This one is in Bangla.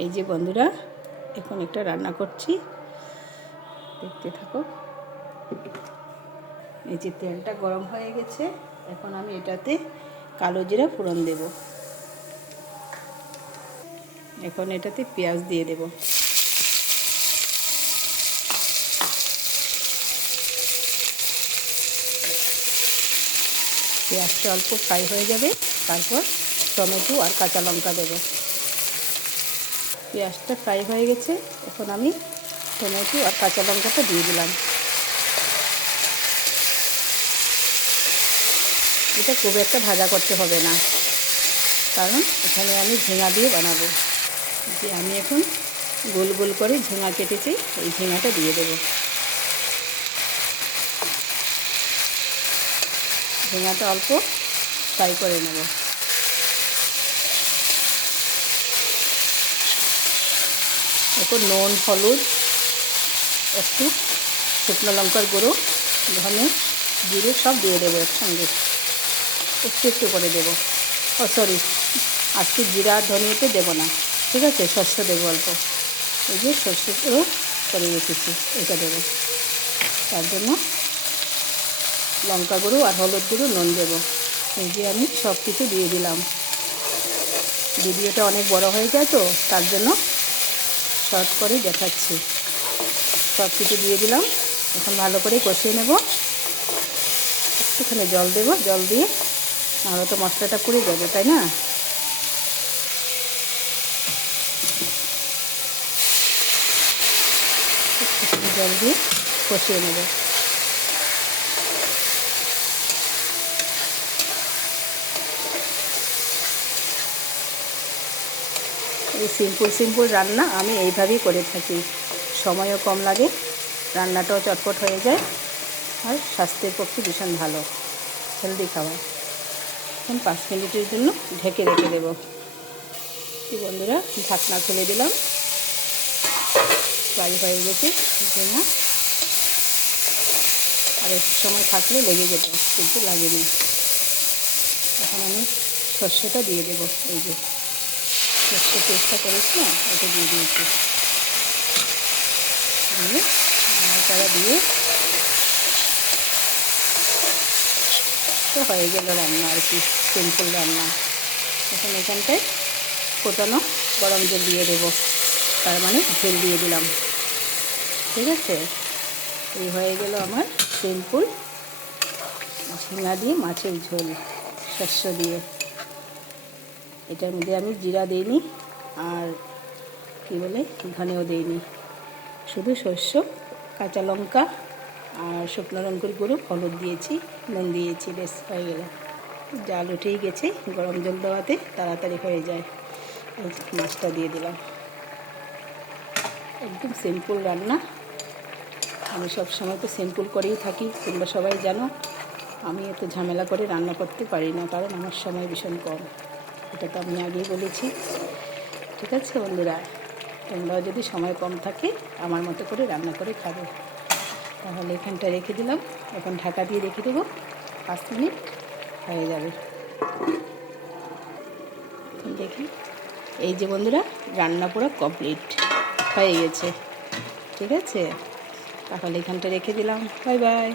এই যে বন্ধুরা, এখন একটা রান্না করছি, দেখতে থাকো। এই যে তেলটা গরম হয়ে গেছে, এখন আমি এটাতে কালো জিরা ফোড়ন দেব। এখন এটাতে পেঁয়াজ দিয়ে দেব। পেঁয়াজটা অল্প ফ্রাই হয়ে যাবে, তারপর টমেটো আর কাঁচা লঙ্কা দেব। পেঁয়াজটা ফ্রাই হয়ে গেছে, এখন আমি টমেটো আর কাঁচা লঙ্কাটা দিয়ে দিলাম। এটা খুব একটা ভাজা করতে হবে না, কারণ এখানে আমি ঝিঙা দিয়ে বানাবো। যে আমি এখন গোল গোল করে ঝিঙা কেটেছি, এই ঝিঙাটা দিয়ে দেবো। ঝিঙাটা অল্প ফ্রাই করে নেব। এখন নুন, হলুদ, একটু শুকনো লঙ্কার গুঁড়ো, ধনে, জিরে সব দিয়ে দেবো একসঙ্গে, একটু একটু করে দেবো। সরি, আজকে জিরা ধনিয়াতে দেবো না, ঠিক আছে, সর্ষে দেবো অল্প। এই যে সর্ষেও করে রেখেছি, এটা দেবো। তার জন্য লঙ্কা গুঁড়ো আর হলুদ গুঁড়ো, নুন দেবো। এই যে আমি সব কিছু দিয়ে দিলাম। ভিডিওটা অনেক বড় হয়ে যায় তো, তার জন্য শর্ট করে দেখাচ্ছি। সব কিছু দিয়ে দিলাম, এখন ভালো করে কষিয়ে নেব। একটুখানি জল দেবো, জল দিয়ে নাহলে তো মশলাটা পুড়ে যাবে, তাই না? একটুখানি জল দিয়ে কষিয়ে নেব। এই সিম্পল রান্না আমি এইভাবেই করে থাকি। সময়ও কম লাগে, রান্নাটাও চটপট হয়ে যায়, আর স্বাস্থ্যের পক্ষে ভীষণ ভালো, হেলদি খাবার। এখন 5 মিনিটের জন্য ঢেকে রেখে দেবো। কি বন্ধুরা, ঢাকনা খুলে দিলাম। ফ্রাই হয়ে গেছে ঝিঙা, আর একটু সময় থাকলে লেগে যেত, কিন্তু লাগেনি। এখন আমি সর্ষেটা দিয়ে দেবো। এই যে সর্ষে পেস্টটা করেছি না, ওটা দিয়ে দিয়েছি। দিয়ে নাড়াচাড়া দিয়ে তো হয়ে গেল রান্না, আর কি, সিম্পল রান্না। এখন এখানটায় ফোটানো গরম জল দিয়ে দেবো, তার মানে ঝোল দিয়ে দিলাম, ঠিক আছে। এই হয়ে গেল আমার সিম্পল ঝিঙা দিয়ে মাছের ঝোল, শস্য দিয়ে। এটার মধ্যে আমি জিরা দিইনি, আর কী বলে, ধনেও দিইনি, শুধু শস্য, কাঁচা লঙ্কা আর শুকনো লঙ্কার গুঁড়ো, হলুদ দিয়েছি, নুন দিয়েছি, বেশ হয়ে গেল। জাল উঠেই গেছে, গরম জল দেওয়াতে তাড়াতাড়ি হয়ে যায়। মাছটা দিয়ে দিলাম। একদম সিম্পল রান্না। আমি সব সময় তো সিম্পল করেই থাকি, তোমরা সবাই জানো। আমি এত ঝামেলা করে রান্না করতে পারি না, কারণ আমার সময় ভীষণ কম। এটা তো আমি আগেই বলেছি, ঠিক আছে বন্ধুরা। তোমরাও যদি সময় কম থাকে, আমার মতো করে রান্না করে খাবে। তাহলে এখানটা রেখে দিলাম, এখন ঢাকা দিয়ে রেখে দেবো, 5 মিনিট হয়ে যাবে। দেখি, এই যে বন্ধুরা, রান্না পুরো কমপ্লিট হয়ে গেছে, ঠিক আছে। তাহলে এখানটা রেখে দিলাম। Bye bye.